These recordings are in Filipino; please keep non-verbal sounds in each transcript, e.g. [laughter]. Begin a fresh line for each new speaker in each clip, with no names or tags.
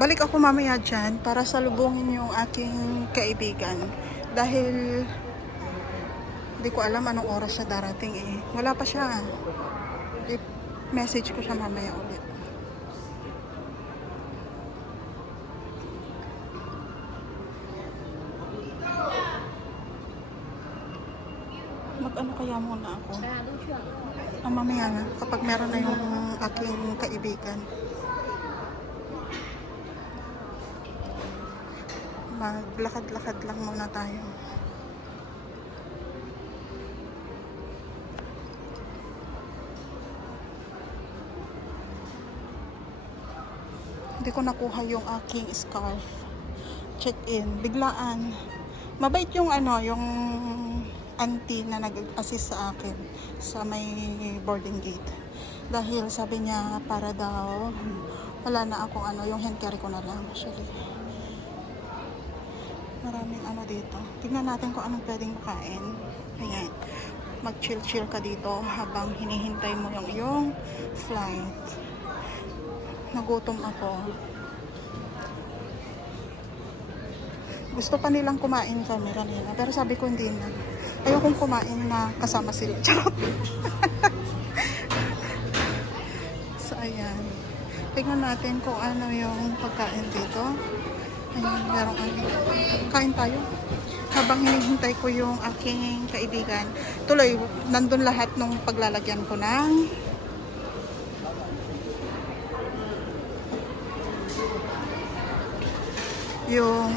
balik ako mamaya dyan para salubungin yung aking kaibigan. Dahil hindi ko alam anong oras siya darating eh. Wala pa siya. I-message ko siya mamaya ulit. Mag-ano kaya muna ako? Ah, mamaya na, kapag meron na yung aking kaibigan. Maglakad-lakad lang muna tayo. Hindi ko nakuha yung aking scarf. Check in. Biglaan. Mabait yung ano, yung auntie na nag-assist sa akin sa may boarding gate. Dahil sabi niya para daw wala na akong ano, yung hand carry ko na lang actually. Maraming ano dito. Tingnan natin kung anong pwedeng makain. Ayan. Mag-chill-chill ka dito habang hinihintay mo yung iyong flight. Nagutom ako. Gusto pa nilang kumain kami kanina. Pero sabi ko hindi na. Ayokong kumain na kasama sila. [laughs] Charot. so, ayan. Tingnan natin kung ano yung pagkain dito. Ayan, meron ano. Kain tayo. Habang hinihintay ko yung aking kaibigan. Tuloy, nandun lahat nung paglalagyan ko ng yung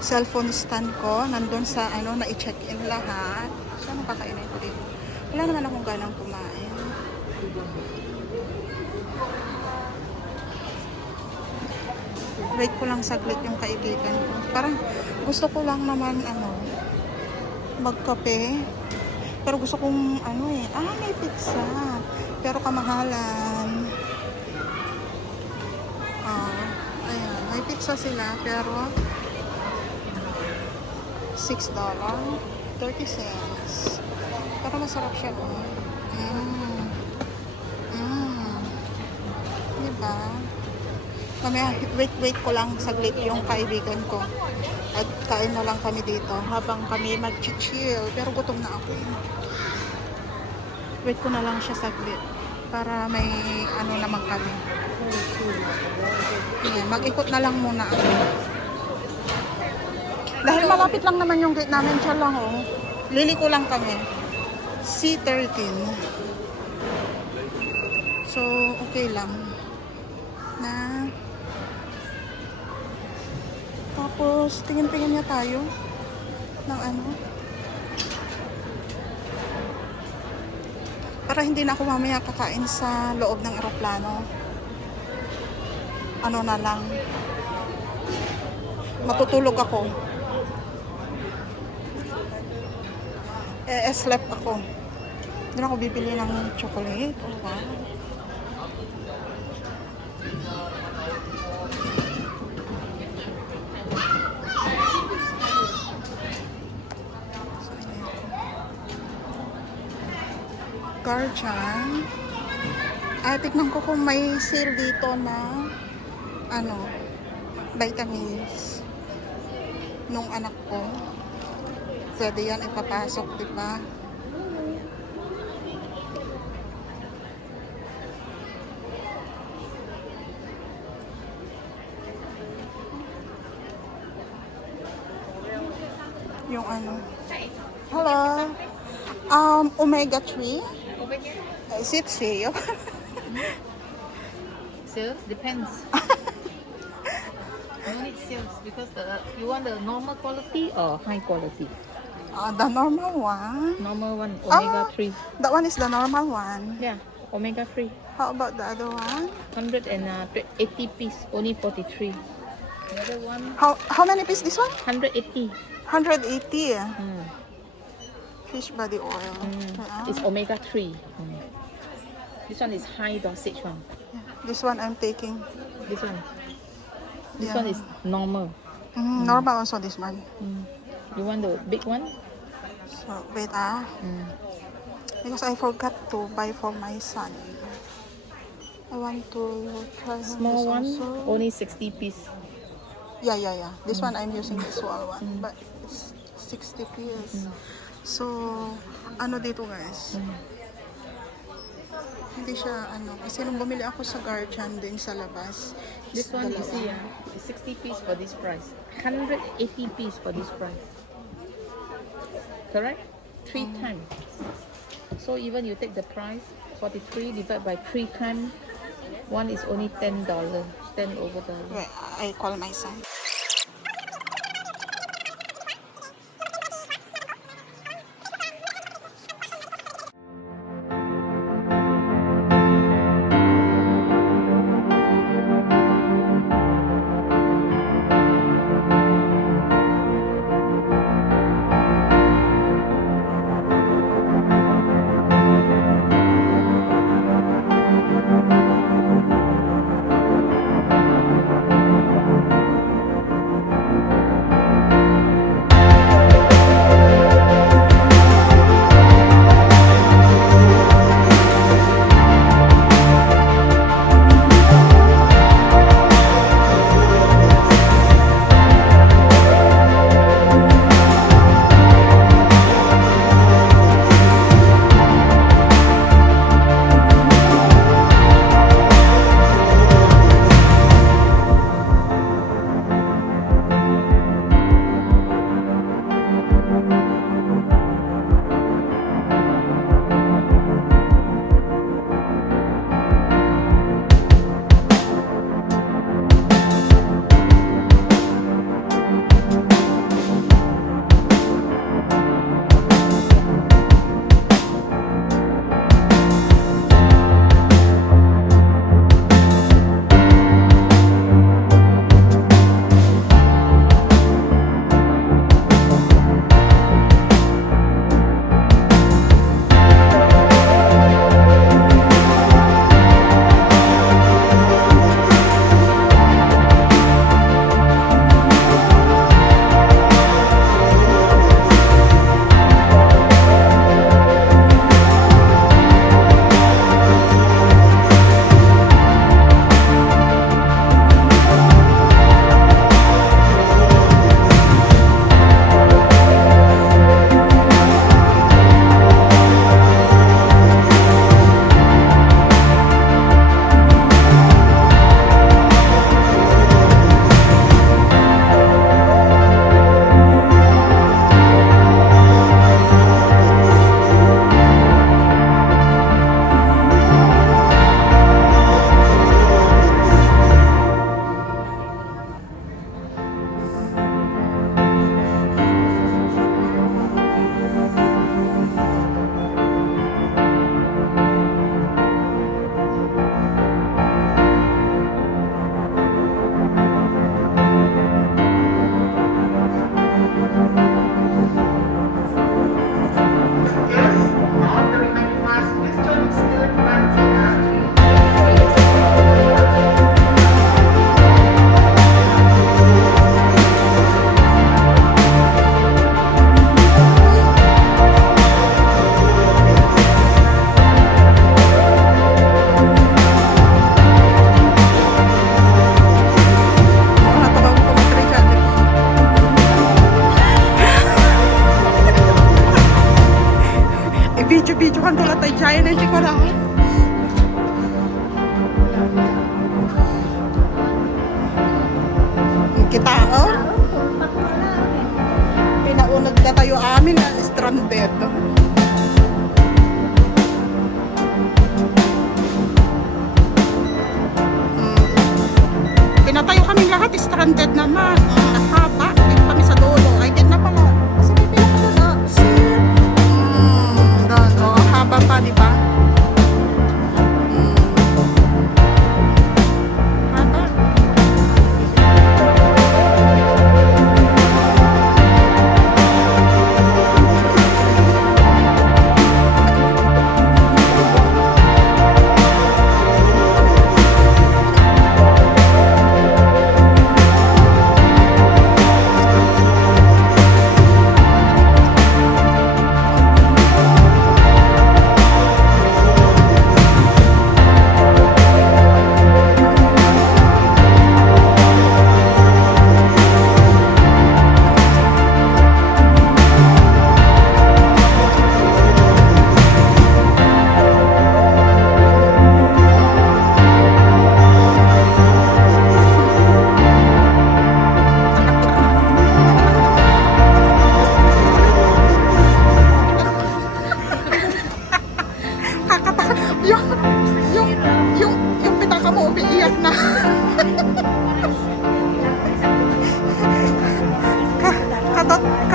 cellphone stand ko nandun sa ano na i-check in lahat so ano kakainin ko dito wala naman akong ganang kumain wait ko lang saglit yung kaibigan ko parang gusto ko lang naman ano magkape pero gusto kong ano eh ah may pizza pero kamahalan ah ayan may pizza sila pero $6 30 cents pero masarap siya oh. mm. Mm. diba Mamaya, wait, wait ko lang saglit yung kaibigan ko. At kain na lang kami dito habang kami mag-chill. Pero gutom na ako. Wait ko na lang siya saglit para may ano naman kami. Ayan, mag-ikot na lang muna ako. Dahil malapit lang naman yung gate namin, siya lang oh. Liliko lang kami. C13. So, okay lang. Na tapos, tingin-tingin niya tayo ng ano. Para hindi na ako mamaya kakain sa loob ng eroplano. Ano na lang. Matutulog ako. Eh, sleep ako. Doon ako bibili ng chocolate. Oh, wow. So, ayan. Guardian. Ah, tignan ko kung may sale dito na ano, vitamins nung anak ko. Pwede yan ipapasok, di ba? Yung ano. Hello. Um, omega 3. Is it sale? [laughs]
Sales depends. [laughs] no need sales because the, you want the normal quality or high quality.
Uh, the normal one.
Normal one,
Ah.
omega three.
That one is the normal one.
Yeah, omega three.
How about the other one?
Hundred and eighty uh, piece, only forty three. The other one,
How how many piece this one?
hundred eighty.
180.
Mm.
Fish body oil.
Mm.
Ah.
It's omega three. Mm. This one is high dosage one.
This one I'm taking.
This one. This
Yeah.
one is normal.
Mm, Normal also this one.
Mm. You want the big one?
So wait ah.
Mm.
Because I forgot to buy for my son. I want to try
Small one,
also.
only 60 piece.
Yeah, yeah, yeah. This one I'm using the small one, but it's 60 piece. So, ano dito guys? Hindi siya ano, kasi nung bumili ako sa Guardian din sa labas.
This
is
one you see, ah, is 60 piece for this price. 180 piece for this price. Correct? Three times. So even you take the price, 43 divided by three times, one is only $10, 10 over dollar.
Wait, I call my son.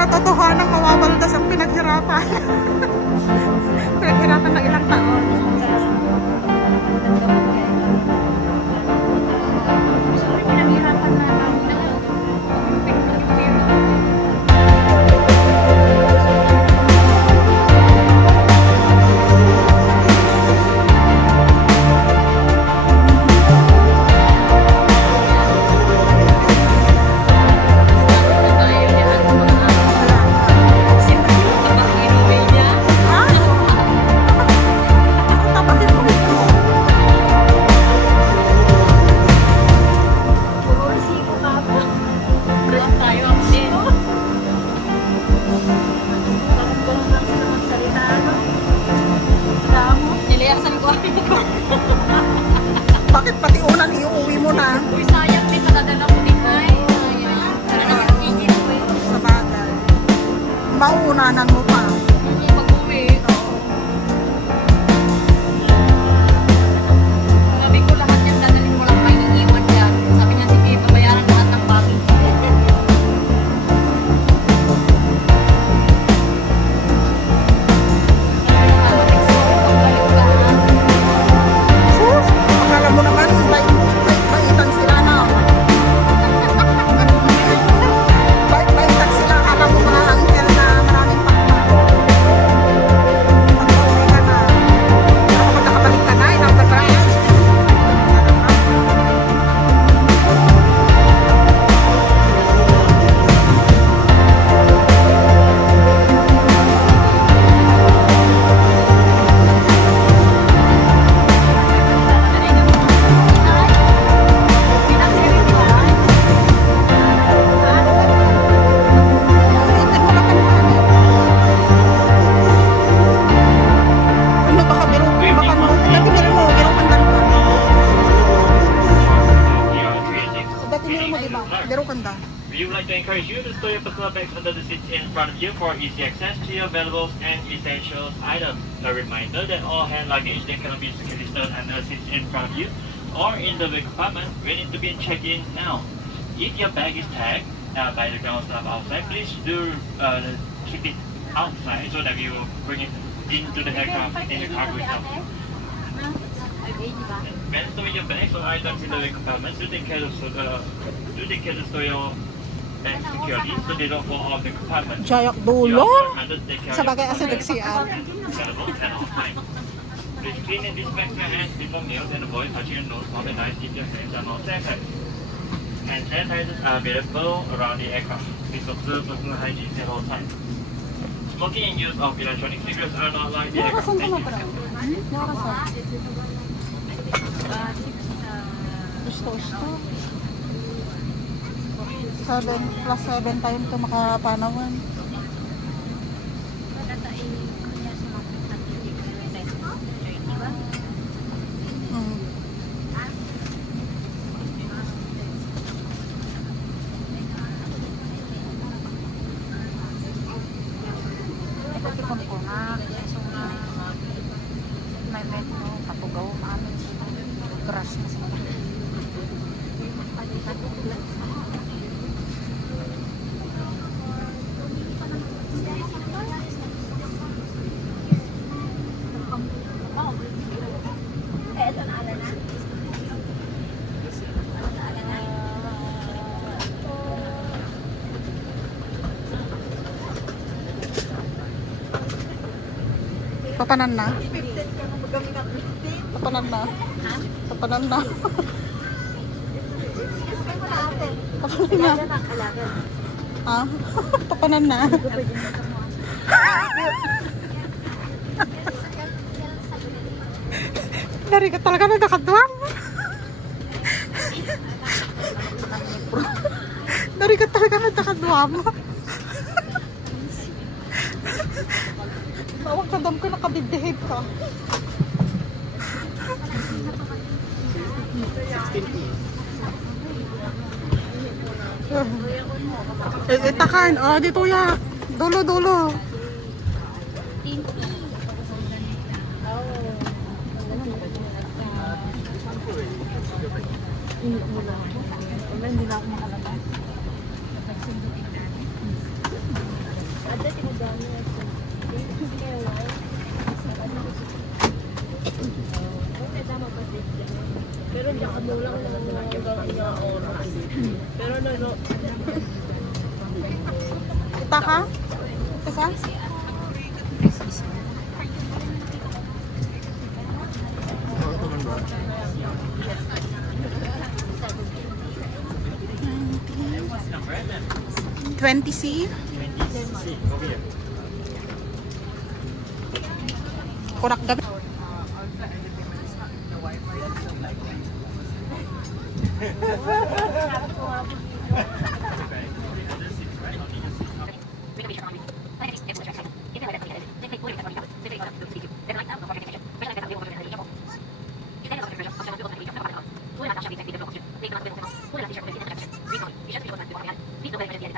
Katotohanan mawabaldas ang pinaghirapan. [laughs] pinaghirapan ng ilang taon.
Reminder that all hand luggage that cannot be stored under seats in front of you or in the compartment will need to be checked in now. If your bag is tagged uh, by the ground staff outside, please do uh, keep it outside so that we will bring it into the aircraft in the cargo itself. When storing your bags or items in the compartment, do take care of uh, do take care to store your bags securely so they don't fall off the compartment.
Jayak dulo.
also remember to
Sa bagay nagsiyan.
Please clean and disinfect your hands before meals and avoid touching your nose, mouth, and eyes if your hands are not sanitized. Hand sanitizers are available around the aircraft. Please observe personal hygiene at all times. Smoking and use of electronic cigarettes are not allowed in the aircraft. Thank you.
pra? Nakasan. Gusto, gusto. Seven plus seven tayo ito makapanawan. Ipon ko na. Papanan na? Papanan na? Papanan na? Papanan na? Ha? Papanan [laughs] na? Dari ka talaga nagkakadwang. Dari ka talaga nagkakadwang. Bawang kadam ko nakabibehave ka. Eh, itakan. Oh, dito ya. Dulo, dulo.
Kita Twenty C. Kurak gabi.
Please don't